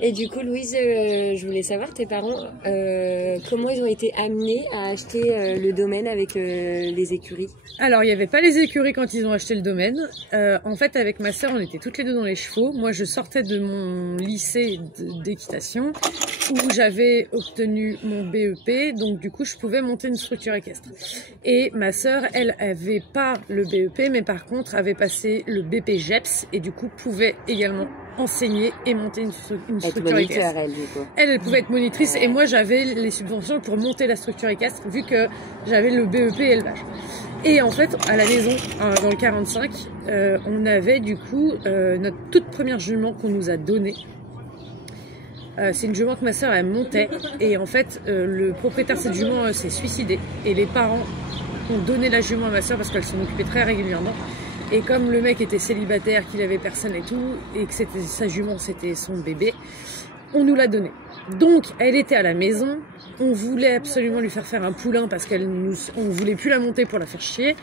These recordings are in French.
Et du coup, Louise, je voulais savoir, tes parents, comment ils ont été amenés à acheter le domaine avec les écuries? Alors, il n'y avait pas les écuries quand ils ont acheté le domaine. En fait, avec ma sœur, on était toutes les deux dans les chevaux. Moi, je sortais de mon lycée d'équitation où j'avais obtenu mon BEP. Donc, du coup, je pouvais monter une structure équestre. Et ma sœur, elle, avait pas le BEP, mais par contre, avait passé le BPGEPS et du coup, pouvait également enseigner et monter une structure équestre. Elle pouvait être monitrice et moi j'avais les subventions pour monter la structure équestre vu que j'avais le BEP élevage. Et en fait à la maison dans le 45 on avait du coup notre toute première jument qu'on nous a donnée. C'est une jument que ma sœur elle montait et en fait le propriétaire de cette jument s'est suicidé et les parents ont donné la jument à ma sœur parce qu'elle s'en occupait très régulièrement. Et comme le mec était célibataire, qu'il avait personne et tout, et que c'était sa jument, c'était son bébé, on nous l'a donnée. Donc, elle était à la maison, on voulait absolument lui faire un poulain parce on voulait plus la monter pour la faire chier.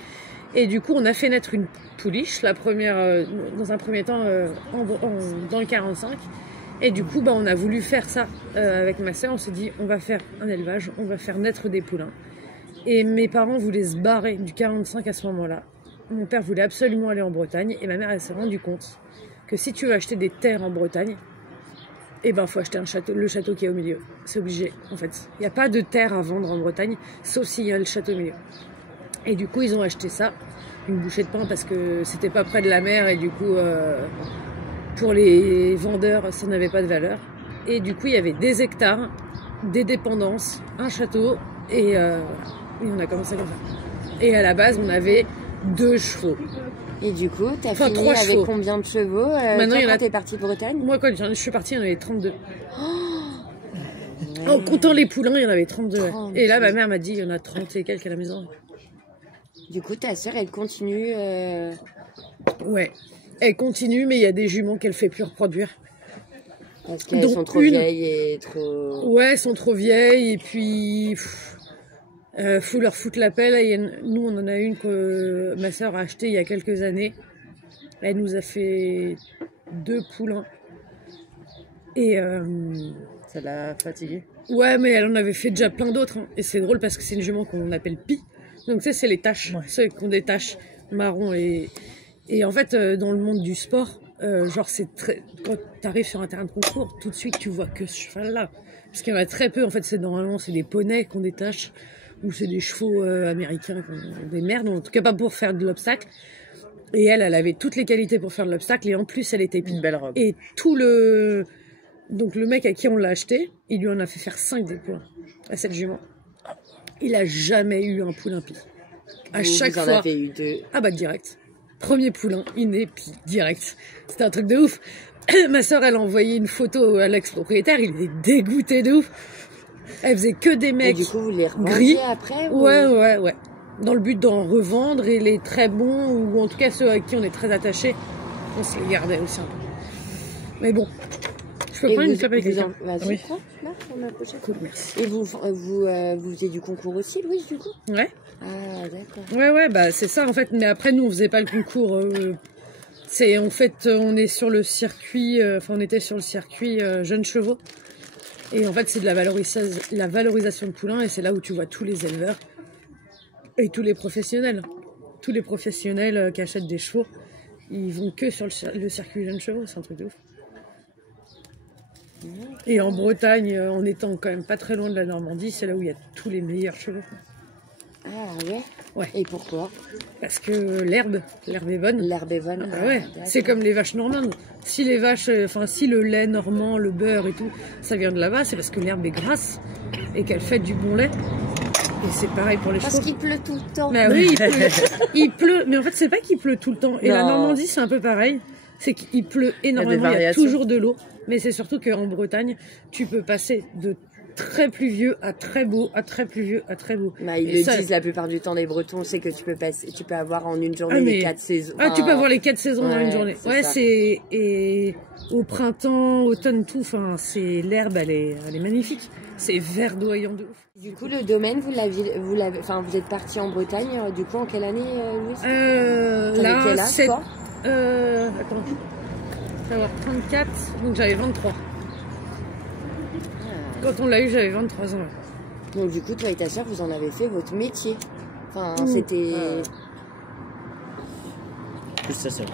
Et du coup, on a fait naître une pouliche, la première, dans un premier temps, dans le 45. Et du coup, on a voulu faire ça avec ma sœur. On s'est dit, on va faire un élevage, on va faire naître des poulains. Et mes parents voulaient se barrer du 45 à ce moment-là. Mon père voulait absolument aller en Bretagne et ma mère elle s'est rendue compte que si tu veux acheter des terres en Bretagne, eh ben faut acheter le château qui est au milieu. C'est obligé en fait. Il n'y a pas de terre à vendre en Bretagne, sauf s'il y a le château au milieu. Et du coup ils ont acheté ça, une bouchée de pain parce que c'était pas près de la mer et du coup pour les vendeurs ça n'avait pas de valeur. Et du coup il y avait des hectares, des dépendances, un château et on a commencé comme ça. Et à la base on avait 2 chevaux. Et du coup, t'as fini avec chevaux. Combien de chevaux Maintenant, quand t'es partie de Bretagne? Moi, quand je suis partie, il y en avait 32. En comptant les poulains, il y en avait 32. 30. Et là, ma mère m'a dit, il y en a 30 et quelques à la maison. Du coup, ta sœur, elle continue Ouais, elle continue, mais il y a des juments qu'elle fait plus reproduire. Parce qu'elles sont trop vieilles et trop... Ouais, elles sont trop vieilles et puis... faut leur foutre la paix. Là, nous, on en a une que ma sœur a achetée il y a quelques années. Elle nous a fait 2 poulains. Et ça l'a fatiguée. Ouais, mais elle en avait fait déjà plein d'autres. Hein. Et c'est drôle parce que c'est une jument qu'on appelle Pi. Donc, tu sais, c'est les taches. Ouais. Ceux qui ont des taches marron. Et en fait, dans le monde du sport, genre, c'est très... quand tu arrives sur un terrain de concours, tout de suite, tu vois que ce cheval-là. Parce qu'il y en a très peu. En fait, normalement, c'est des poneys qui ont des taches. Ou c'est des chevaux américains qui ont des merdes, en tout cas pas pour faire de l'obstacle. Et elle avait toutes les qualités pour faire de l'obstacle, et en plus elle était une belle robe. Et donc le mec à qui on l'a acheté, il lui en a fait faire 5 des poulains à cette jument. Il a jamais eu un poulain Pi. À chaque fois. Vous en avez eu 2. Ah bah direct. Premier poulain, inné Pi, direct. C'était un truc de ouf. Ma sœur, elle a envoyé une photo à l'ex-propriétaire, il est dégoûté de ouf. Elle faisait que des mecs et du coup, vous les gris. Après Ouais. Dans le but d'en revendre et les très bons, ou en tout cas ceux à qui on est très attachés, on se les gardait aussi un peu. Mais bon, je peux prendre une clope avec les gens. Vas-y, prends, là, sur ma pochette. Cool, merci. Et vous faisiez du concours aussi, Louise, du coup? Ouais. Ah, d'accord. Ouais, bah c'est ça en fait. Mais après, nous, on faisait pas le concours. En fait, on est sur le circuit, on était sur le circuit jeunes chevaux. Et en fait, c'est de la valorisation de poulains et c'est là où tu vois tous les éleveurs et tous les professionnels. Tous les professionnels qui achètent des chevaux, ils vont que sur le circuit jeunes chevaux, c'est un truc de ouf. Et en Bretagne, en étant quand même pas très loin de la Normandie, c'est là où il y a tous les meilleurs chevaux. Ah ouais? Ouais. Et pourquoi? Parce que l'herbe est bonne. L'herbe est bonne. Ah ouais, c'est comme les vaches normandes. Si les vaches, si le lait normand, le beurre et tout, ça vient de là-bas, c'est parce que l'herbe est grasse et qu'elle fait du bon lait. Et c'est pareil pour les chevaux. Parce qu'il pleut tout le temps. Mais oui, il pleut. Mais en fait, c'est pas qu'il pleut tout le temps. Et la Normandie, c'est un peu pareil. C'est qu'il pleut énormément. Il y a toujours de l'eau. Mais c'est surtout qu'en Bretagne, tu peux passer de très pluvieux à très beau, à très pluvieux, à très beau. Bah, ils disent la plupart du temps, les Bretons, c'est que tu peux avoir en une journée les 4 saisons. Ah, tu peux avoir les 4 saisons dans une journée. Ouais, et au printemps, automne, tout, l'herbe, elle est magnifique. C'est verdoyant de ouf. Du coup, le domaine, vous êtes parti en Bretagne, du coup, en quelle année, Louise? Là, quel âge, toi? Attends. Je vais avoir 34, donc j'avais 23. Quand on l'a eu, j'avais 23 ans. Donc du coup, toi et ta soeur, vous en avez fait votre métier. Enfin, c'était... Plus sa sœur.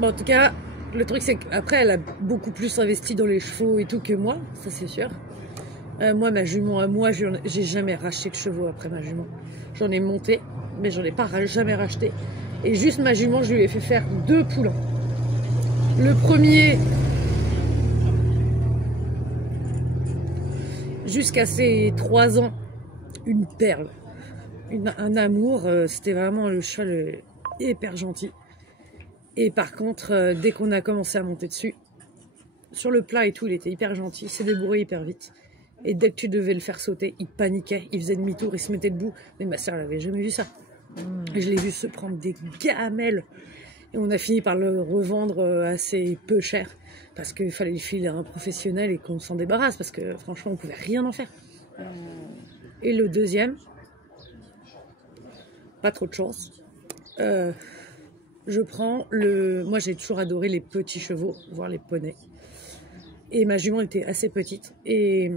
Bon, en tout cas, le truc, c'est qu'après, elle a beaucoup plus investi dans les chevaux et tout que moi, ça c'est sûr. Moi, ma jument à moi, j'ai jamais racheté de chevaux après ma jument. J'en ai monté, mais j'en ai pas jamais racheté. Et juste ma jument, je lui ai fait faire 2 poulains. Le premier, jusqu'à ses 3 ans, une perle. Un amour, c'était vraiment le cheval hyper gentil. Et par contre, dès qu'on a commencé à monter dessus, sur le plat et tout, il était hyper gentil, il s'est débourré hyper vite. Et dès que tu devais le faire sauter, il paniquait, il faisait demi-tour, il se mettait debout. Mais ma soeur, elle avait jamais vu ça. Et je l'ai vu se prendre des gamelles. Et on a fini par le revendre assez peu cher. Parce qu'il fallait lui filer à un professionnel et qu'on s'en débarrasse. Parce que franchement, on pouvait rien en faire. Et le deuxième, pas trop de chance. Je prends le... Moi, j'ai toujours adoré les petits chevaux, voire les poneys. Et ma jument était assez petite. Et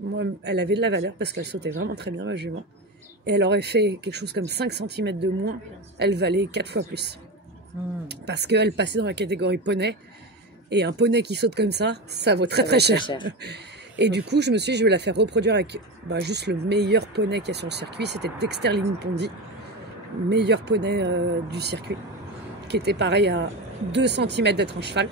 moi, elle avait de la valeur parce qu'elle sautait vraiment très bien, ma jument. Et elle aurait fait quelque chose comme 5 cm de moins. Elle valait 4 fois plus. Parce qu'elle passait dans la catégorie poney. Et un poney qui saute comme ça vaut très très cher. Et du coup, je me suis dit, je vais la faire reproduire avec juste le meilleur poney qu'il y a sur le circuit. C'était Dexter Linpondy. Meilleur poney du circuit. Qui était pareil à 2 cm d'être un cheval.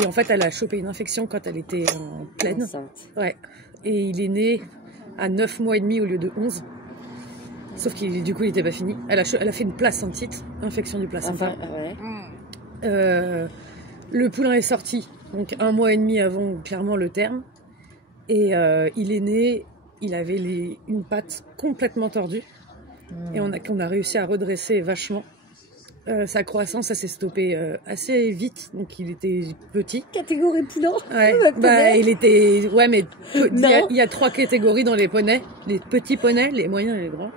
Et en fait, elle a chopé une infection quand elle était en pleine. Enceinte. Ouais. Et il est né à 9 mois et demi au lieu de 11. Sauf qu'il du coup, il n'était pas fini. Elle a fait une placentite, infection du placenta. Enfin, ouais. Le poulain est sorti, donc 1 mois et demi avant clairement le terme. Et il est né, il avait une patte complètement tordue. Et on a réussi à redresser vachement. Sa croissance, ça s'est stoppé assez vite, donc il était petit. Catégorie poulain. Ouais, il était... Ouais, mais il y a 3 catégories dans les poneys. Les petits poneys, les moyens et les grands.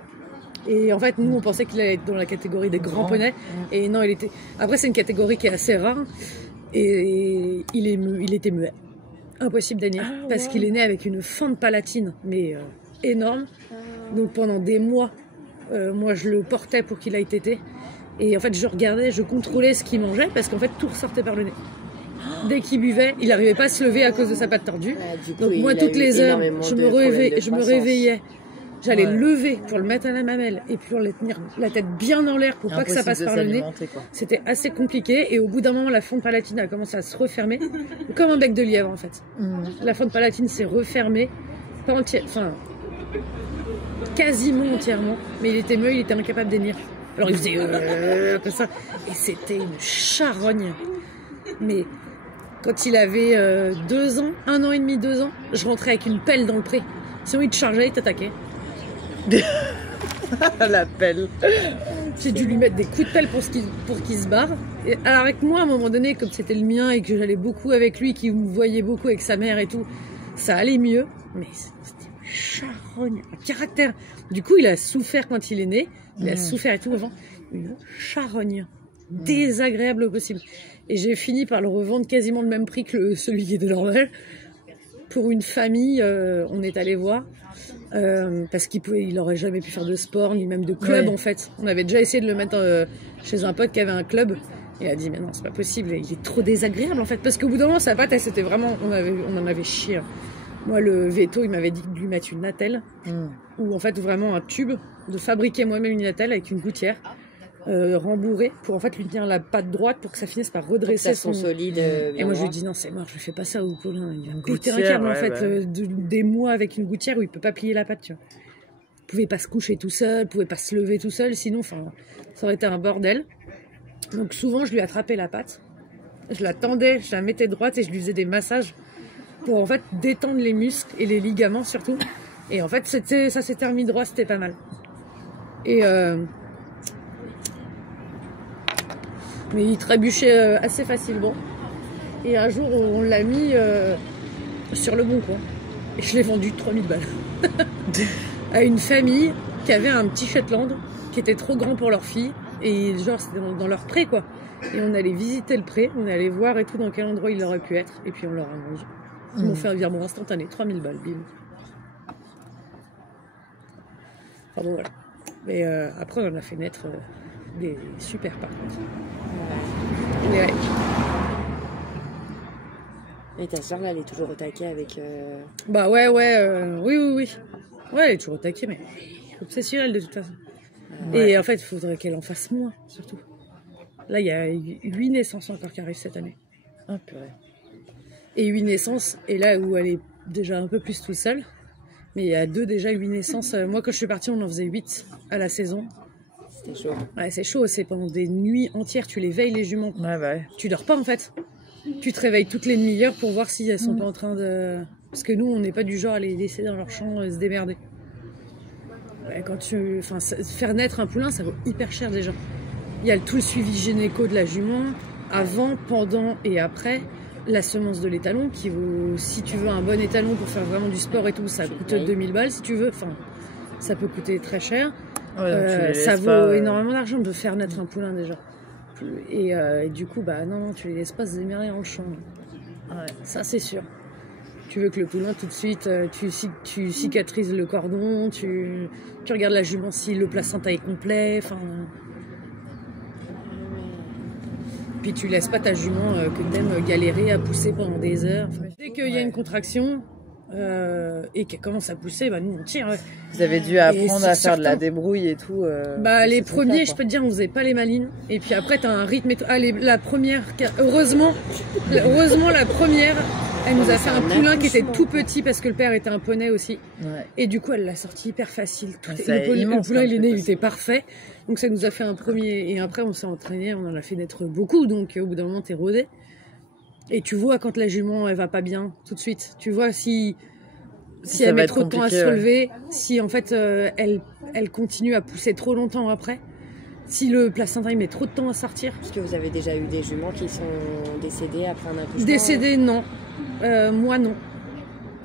Et en fait, nous, on pensait qu'il allait être dans la catégorie des grands poneys. Et non, il était... Après, c'est une catégorie qui est assez rare. Et il était muet. Impossible d'année. Parce qu'il est né avec une fente palatine, mais énorme. Donc pendant des mois, moi, je le portais pour qu'il aille téter. Et en fait, je regardais, je contrôlais ce qu'il mangeait parce qu'en fait, tout ressortait par le nez. Dès qu'il buvait, il n'arrivait pas à se lever à cause de sa patte tordue. Donc moi, toutes les heures, je me réveillais. J'allais le lever pour le mettre à la mamelle et pour le tenir la tête bien en l'air pour pas que ça passe par le nez. C'était assez compliqué et au bout d'un moment, la fente palatine a commencé à se refermer, comme un bec de lièvre en fait. La fente palatine s'est refermée, pas entière, enfin quasiment entièrement, mais il était muet, il était incapable d'énir. Alors il faisait comme ça et c'était une charogne. Mais quand il avait 2 ans, 1 an et demi, 2 ans, je rentrais avec une pelle dans le pré. Sinon il te chargeait, il t'attaquait. La pelle. J'ai dû lui mettre des coups de pelle pour qu'il se barre. Et alors avec moi, à un moment donné, comme c'était le mien et que j'allais beaucoup avec lui, qu'il me voyait beaucoup avec sa mère et tout, ça allait mieux. Mais c'était une charogne, un caractère. Du coup, il a souffert quand il est né. Il a souffert et tout avant. Une charogne. Désagréable au possible. Et j'ai fini par le revendre quasiment le même prix que celui qui était normal. Pour une famille, on est allé voir. Parce il aurait jamais pu faire de sport ni même de club en fait. On avait déjà essayé de le mettre chez un pote qui avait un club et il a dit mais non c'est pas possible, il est trop désagréable en fait parce qu'au bout d'un moment sa patte c'était vraiment on en avait chié. Moi le veto il m'avait dit de lui mettre une attelle ou en fait vraiment un tube, de fabriquer moi-même une attelle avec une gouttière rembourrée pour en fait lui tenir la patte droite pour que ça finisse par redresser son solide. Et moi je lui dis non c'est mort, je fais pas ça au poulain, il va me péter un câble en fait des mois avec une gouttière où il peut pas plier la patte, tu vois. Il pouvait pas se coucher tout seul, il pouvait pas se lever tout seul, sinon enfin ça aurait été un bordel. Donc souvent je lui attrapais la patte, je la tendais, je la mettais droite et je lui faisais des massages pour en fait détendre les muscles et les ligaments surtout. Et en fait ça s'était remis droit, c'était pas mal. Et mais il trébuchait assez facilement. Et un jour, on l'a mis sur le bon coin. Et je l'ai vendu 3000 balles. À une famille qui avait un petit Shetland qui était trop grand pour leur fille. Et genre, c'était dans leur pré, quoi. Et on allait visiter le pré, on allait voir et tout dans quel endroit il aurait pu être. Et puis on leur a vendu. Ils m'ont fait un virement instantané, 3000 balles, bim. Enfin bon, voilà. Mais après, on en a fait naître des super par contre. Mais ouais. Et ta soeur, là, elle est toujours au taquet avec... Bah ouais, oui. Ouais, elle est toujours au taquet, mais obsessionnelle de toute façon. Ouais. Et en fait, il faudrait qu'elle en fasse moins, surtout. Là, il y a 8 naissances encore qui arrivent cette année. Ah, purée. Et 8 naissances, et là où elle est déjà un peu plus toute seule, mais il y a 2 déjà 8 naissances. Moi, quand je suis partie, on en faisait 8 à la saison. C'était chaud. Ouais, c'est chaud, c'est pendant des nuits entières, tu les veilles les juments. Ouais, bah ouais. Tu dors pas en fait. Tu te réveilles toutes les demi-heures pour voir si elles sont pas en train de... Parce que nous, on n'est pas du genre à les laisser dans leur champ se démerder. Ouais, faire naître un poulain, ça vaut hyper cher déjà. Il y a tout le suivi gynéco de la jument, avant, pendant et après. La semence de l'étalon qui vaut, si tu veux un bon étalon pour faire vraiment du sport et tout, ça coûte 2000 balles si tu veux. Enfin, ça peut coûter très cher. Ouais, ça vaut énormément d'argent de faire naître un poulain déjà. Et du coup, bah non, tu les laisses pas se démerder en champ. Ouais, ça c'est sûr. Tu veux que le poulain tout de suite, tu cicatrises le cordon, tu regardes la jument si le placenta est complet. Enfin. Puis tu laisses pas ta jument que t'aimes galérer à pousser pendant des heures. Enfin, dès qu'il y a une contraction et qu'elle commence à pousser, bah nous on tire. Ouais. Vous avez dû apprendre à faire de la débrouille et tout. Bah les premiers, je peux te dire, on faisait pas les malines. Et puis après t'as un rythme. La première, heureusement la première, elle nous a fait un poulain qui était tout petit parce que le père était un poney aussi. Ouais. Et du coup elle l'a sorti hyper facile. Le poulain il est né, il était parfait. Donc ça nous a fait un premier, et après on s'est entraîné, on en a fait naître beaucoup, donc au bout d'un moment t'es rodé. Et tu vois quand la jument elle va pas bien, tout de suite. Tu vois si elle met trop de temps à se relever, si en fait elle continue à pousser trop longtemps après, si le placenta il met trop de temps à sortir. Parce que vous avez déjà eu des juments qui sont décédées après un accouchement. Décédées non, moi non.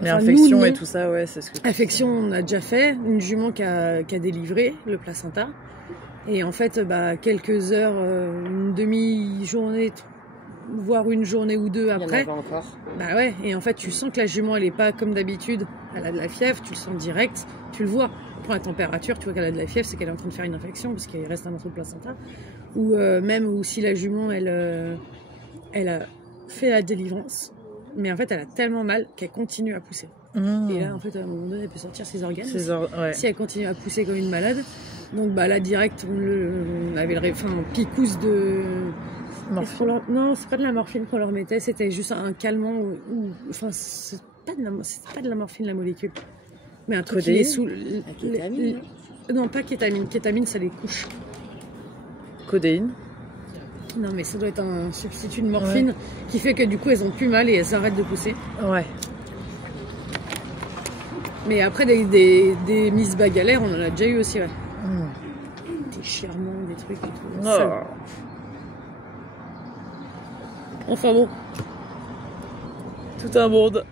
Mais enfin, infection et tout ça, ouais, c'est ce que... Infection on a déjà fait, une jument qui a délivré le placenta. Et en fait, bah, quelques heures, une demi-journée, voire une journée ou deux après. Il y en avait encore. Bah ouais, et en fait, tu sens que la jument, elle est pas comme d'habitude. Elle a de la fièvre, tu le sens direct, tu le vois. Prends la température, tu vois qu'elle a de la fièvre, c'est qu'elle est en train de faire une infection parce qu'il reste un morceau de placenta. Ou même si la jument, elle a fait la délivrance, mais en fait, elle a tellement mal qu'elle continue à pousser. Et là, en fait, à un moment donné, elle peut sortir ses organes. Ouais. Si elle continue à pousser comme une malade. Donc bah là direct on avait un picousse de morphine. Non, c'est pas de la morphine qu'on leur mettait, c'était juste un calmant enfin c'est pas de la morphine la molécule. Mais un truc qui est sous kétamine. Non, pas kétamine, kétamine ça les couche. Codéine. Non mais ça doit être un substitut de morphine qui fait que du coup elles ont plus mal et elles arrêtent de pousser. Ouais. Mais après des mises bagalères, on en a déjà eu aussi, ouais. Des charmants, des trucs et tout. Oh. Enfin bon. Tout un monde.